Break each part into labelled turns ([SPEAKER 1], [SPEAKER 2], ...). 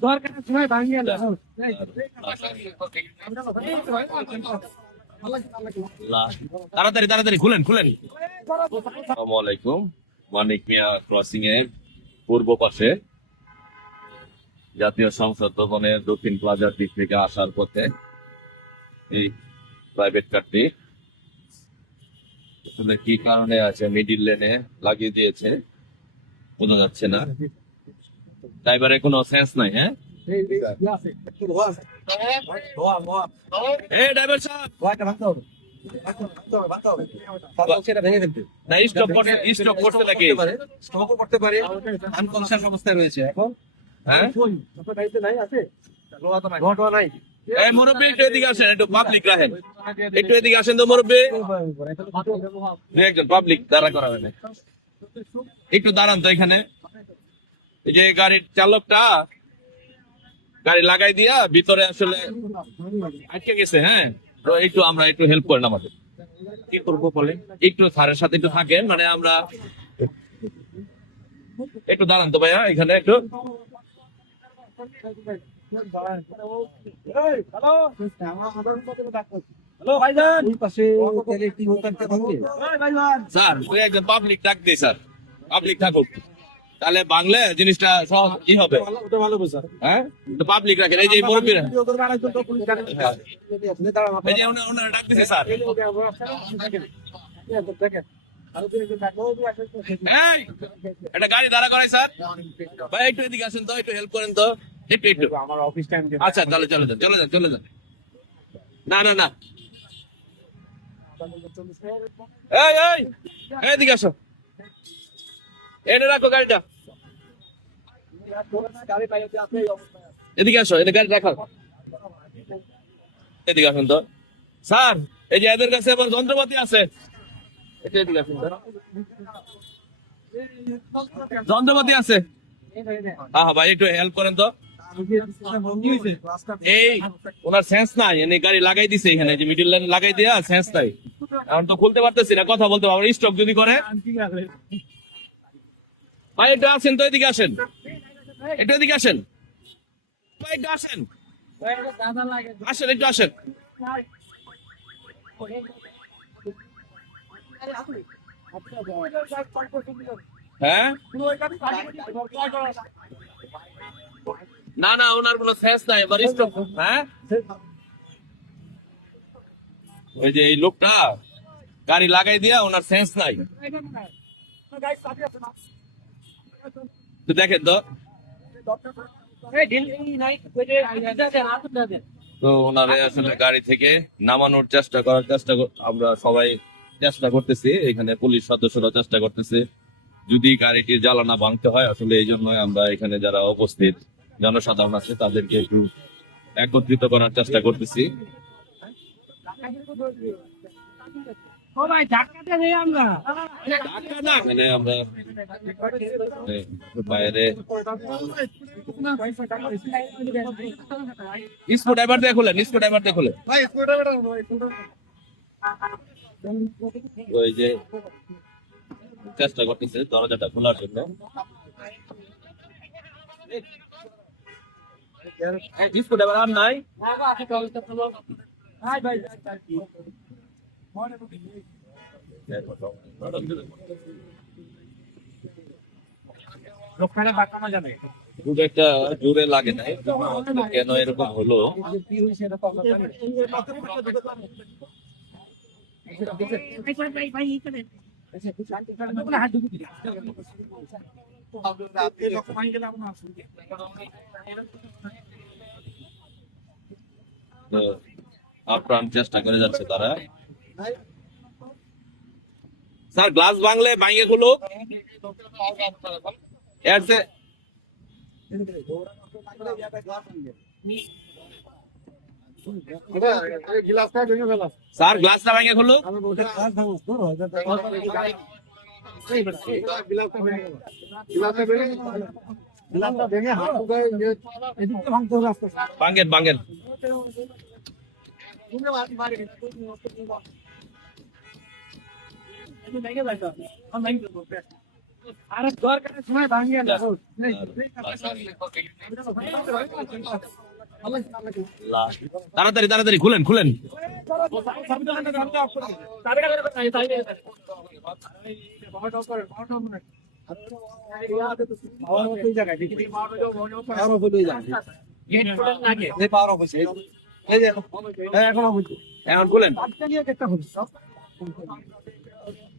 [SPEAKER 1] দরকারের সময় ভাঙিয়ে
[SPEAKER 2] তাড়াতাড়ি তাড়াতাড়ি খুলেন খুলেন। আসসালামু আলাইকুম। মানিক মিয়া ক্রসিং এর পূর্ব পাশে। জাতীয় সংসদ ভবনের দক্ষিণ প্লাজার দিক থেকে আসার পথে এই প্রাইভেট কারটি আসলে কি কারণে আছে? মিডিল লেনে লাগিয়ে দিয়েছে। বোঝা যাচ্ছে না। ড্রাইভারের কোনো সেন্স নাই হ্যাঁ? এই ড্রাইভার সাহেব! না স্টপ করতে স্টপ করতে লাগে।
[SPEAKER 3] করতে পারে আনকনসিয়াস অবস্থায় রয়েছে। এখন?
[SPEAKER 2] হ্যাঁ?
[SPEAKER 1] ঘটনা নাই
[SPEAKER 2] এই মুরব্বী একটু এদিকে আসেন একটু পাবলিক রাখেন। একটু এদিকে আসেন তো মুরব্বী। একজন পাবলিক দাঁড়া করা একটু দাঁড়ান তো এখানে। এই যে গাড়ির চালকটা গাড়ি লাগাই দিয়া ভিতরে আসলে আটকে গেছে হ্যাঁ তো একটু আমরা একটু হেল্প করেন আমাদের কি করব বলে একটু স্যারের সাথে একটু থাকেন মানে আমরা একটু দাঁড়ান তো ভাইয়া এখানে একটু স্যার একজন পাবলিক ডাক দিই স্যার পাবলিক থাকুক তাহলে বাংলা জিনিসটা সহজ কি হবে? হ্যাঁ? পাবলিক রাখেন এই যে মুরব্বীরা। হ্যাঁ।
[SPEAKER 3] আপনি দাঁড়ান
[SPEAKER 2] এই যে ওনারা ডাক দিছে স্যার। একটা গাড়ি দাঁড়া করাই স্যার। ভাই একটু এদিকে আসেন তো একটু হেল্প করেন তো। একটু একটু।
[SPEAKER 1] আমার অফিস টাইম
[SPEAKER 2] আচ্ছা তাহলে চলে যান চলে যান চলে যান। না না না। এই এই, এদিকে আসো। এনে রাখো গাড়িটা। এদিকে আসো এনে গাড়ি রাখো। এদিকে আসুন তো। স্যার, এই যে এদের কাছে আবার যন্ত্রপাতি আছে। এটা যন্ত্রপাতি আছে। হ্যাঁ হ্যাঁ ভাই, একটু হেল্প করেন তো। এই, ওনার সেন্স নাই, এনে গাড়ি লাগাই দিছে এখানে, যে মিডিল লাইন লাগাই দেয়া সেন্স নাই। এখন তো খুলতে পারতেছি না, কথা বলতে পারব স্টক যদি করে। ভাই, একটু আসেন তো, এদিকে আসেন। একটু এদিকে আসেন। ভাই, একটু আসেন। আসেন, একটু আসেন। হ্যাঁ? না না, ওনার কোনো সেন্স নাই স্টক হ্যাঁ? ওই যে এই লোকটা, গাড়ি লাগাই দিয়া ওনার সেন্স নাই। তো দেখেন তো। তো ওনারে আসলে গাড়ি থেকে নামানোর চেষ্টা করার চেষ্টা আমরা সবাই চেষ্টা করতেছি এখানে পুলিশ সদস্যরা চেষ্টা করতেছে। যদি গাড়িটির জ্বালানা ভাঙতে হয় আসলে এই জন্যই আমরা এখানে যারা উপস্থিত জনসাধারণ আছে তাদেরকে একটু একত্রিত করার চেষ্টা করতেছি।
[SPEAKER 1] ও ভাই ধাক্কাতে নেই আমরা।
[SPEAKER 2] এখানে আমরা বাইরে স্কু ড্রাইভার দিয়ে খুলেন স্কু ড্রাইভার দিয়ে খুলেন
[SPEAKER 1] ভাই স্কুটার
[SPEAKER 2] ওই যে চেষ্টা করতেছে দরজাটা খোলার জন্য। স্কু ড্রাইভার আর নাই।
[SPEAKER 1] ভাই ভাই।
[SPEAKER 2] খুব একটা জোরে লাগে নাই কেন এরকম হলো? আপ্রাণ চেষ্টা করে যাচ্ছে তারা। স্যার গ্লাস ভাঙলে ভাঙে
[SPEAKER 1] ফেলা
[SPEAKER 2] স্যার গ্লাসটা ভাঙে খুলো
[SPEAKER 1] গেল।
[SPEAKER 2] ভাঙেন ভাঙেন।
[SPEAKER 1] আরে দরকারের সময় ভাঙিয়ে না
[SPEAKER 2] তাড়াতাড়ি তাড়াতাড়ি খুলেন খুলেন এখনও খুলেন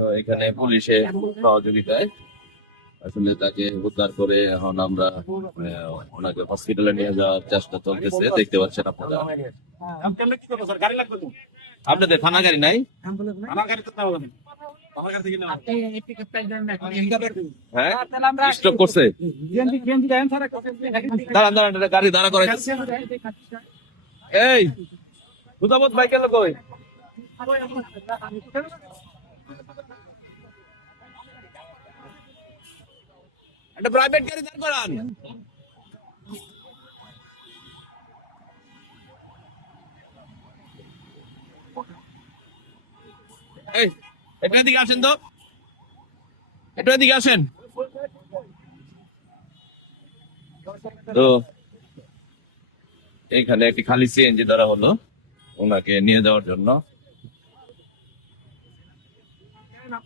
[SPEAKER 2] তো
[SPEAKER 3] এখানে
[SPEAKER 2] পুলিশে সহযোগিতায় আসলে তাকে উদ্ধার করে এখন আমরা ওনাকে হসপিটালে নিয়ে যাওয়ার চেষ্টা চলতেছে। দেখতে পাচ্ছেন আপনারা। আপনাদের থানা গাড়ি নাই? হ্যাঁ? স্টপ করছে। দাঁড়ান দাঁড়ান এটা গাড়ি দাঁড়া করে এই একটা প্রাইভেট গাড়ি দাঁড় করান। এই, একটু এদিকে আসেন তো। এদিকে আসেন। তো এইখানে একটি খালি সিএনজি ধরা হলো। ওনাকে নিয়ে যাওয়ার জন্য।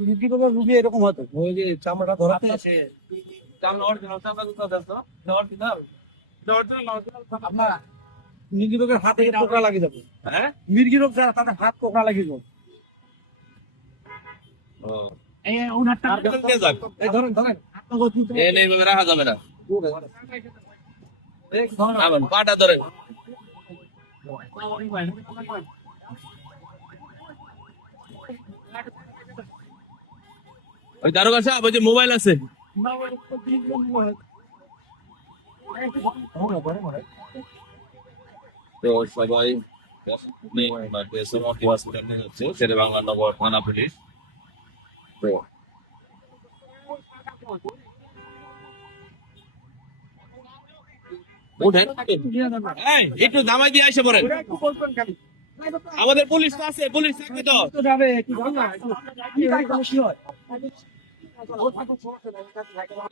[SPEAKER 3] রোগ
[SPEAKER 1] রোগের রুগী এরকম হতো
[SPEAKER 3] ওই যে চামড়াটা ধরাতে আছে
[SPEAKER 1] আপনার মির্গি রোগের হাতে কোকড়া লাগিয়ে যাবে
[SPEAKER 2] হ্যাঁ
[SPEAKER 1] মির্গি রোগ যারা তাদের হাত কোকড়া লাগিয়ে যাবে
[SPEAKER 2] রাখা যাবে না পাটা ধরেন ওই দারোগা সাহেব ওই যে মোবাইল আছে। তো সবাই বাংলা নগর থানা পুলিশ তো একটু নামাই দিয়ে আসে পড়েন। আমাদের পুলিশ তো আছে পুলিশ থাকবে তো।
[SPEAKER 1] যাবে একটু বেশি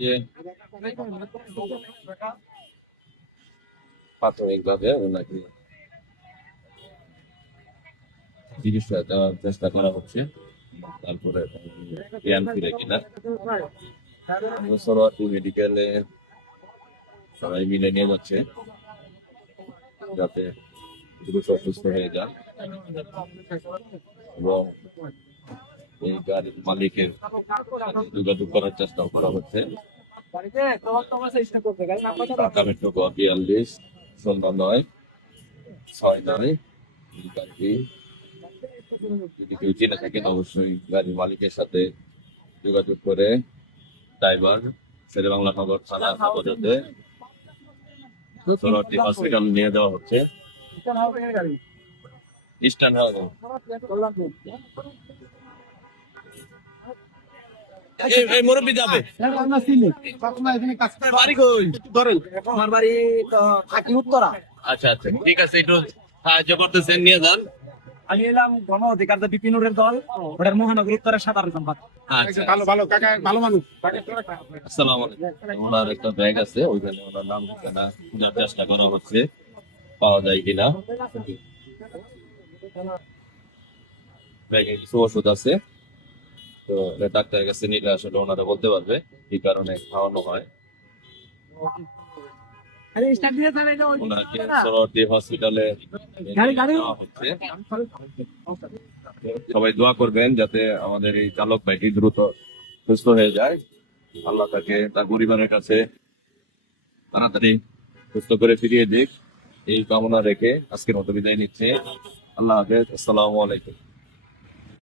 [SPEAKER 2] যে প্রাথমিকভাবে ওনাকে চিকিৎসা দেওয়ার চেষ্টা করা হচ্ছে। তারপরে জ্ঞান ফিরে কিনা। সরোয়ারপুর মেডিকেলে সবাই মিলে নিয়ে যাচ্ছে। যাতে দ্রুত সুস্থ হয়ে যান এবং এই গাড়ির মালিকের যোগাযোগ করার চেষ্টা করা হচ্ছে। ঢাকা মেট্রো বিয়াল্লিশ, শূন্য নয়, ছয় নয় যদি কেউ জেনে থাকেন, অবশ্যই গাড়ির মালিকের সাথে যোগাযোগ করে ড্রাইভার শেরে বাংলা নগর থানা সরোয়ারটি হসপিটাল নিয়ে দেওয়া হচ্ছে। ইস্টার্ন হাউস এই এই মুরব্বী যাবে। বাড়ি কই?
[SPEAKER 3] আমার বাড়ি থাকি উত্তরা।
[SPEAKER 2] আচ্ছা আচ্ছা। ঠিক আছে একটু সাহায্য করতেছেন নিয়ে যান।
[SPEAKER 3] আমি এলাম গণ অধিকার বিপিনুরের দল ওটার মহানগর উত্তরের সাধারণ সম্পাদক।
[SPEAKER 2] আচ্ছা।
[SPEAKER 1] ভালো ভালো কাকা ভালো মানুষ।
[SPEAKER 2] আসসালামু আলাইকুম। ওনার একটা ব্যাগ আছে ওইখানে ওনার নাম চেষ্টা করা হচ্ছে। পাওয়া যায় কিনা। ব্যাগে কিছু ওষুধ আছে। তো ডাক্তারের কাছে নিলে আসলে ওনারা বলতে পারবে কি কারণে খাওয়ানো হয়। ওনাকে হসপিটালে সবাই দোয়া করবেন যাতে আমাদের এই চালক ভাইটি দ্রুত সুস্থ হয়ে যায়। আল্লাহ তাকে তার পরিবারের কাছে তাড়াতাড়ি সুস্থ করে ফিরিয়ে দিক। এই কামনা রেখে আজকের মতো বিদায় নিচ্ছে। আল্লাহ হাফেজ। আসসালামু আলাইকুম।